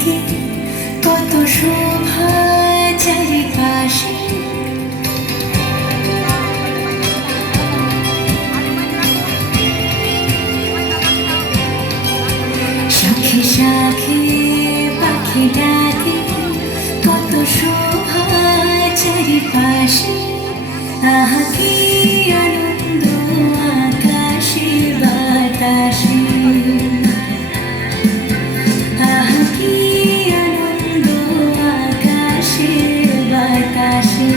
ডাকে কত শোভা চারিপাশে, শাখে শাখে পাখি ডাকে কত শোভা চারিপাশে। আহা কি আনন্দ আকাশে বাতাসে, আহা কি আনন্দ আকাশে বাতাসে।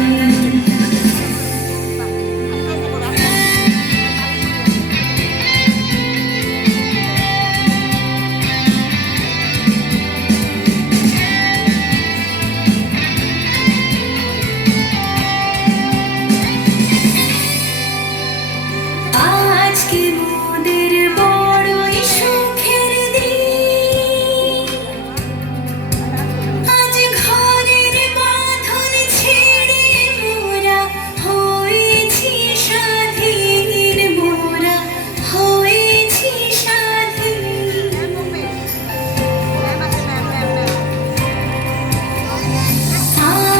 আজকে মোদের বড়ই সুখের দিন, আজ ঘরের বাঁধন ছেড়ে মোরা হয়েছি স্বাধীন, মোরা হয়েছি স্বাধীন।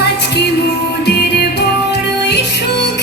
আজকে মোদের বড়ই সুখ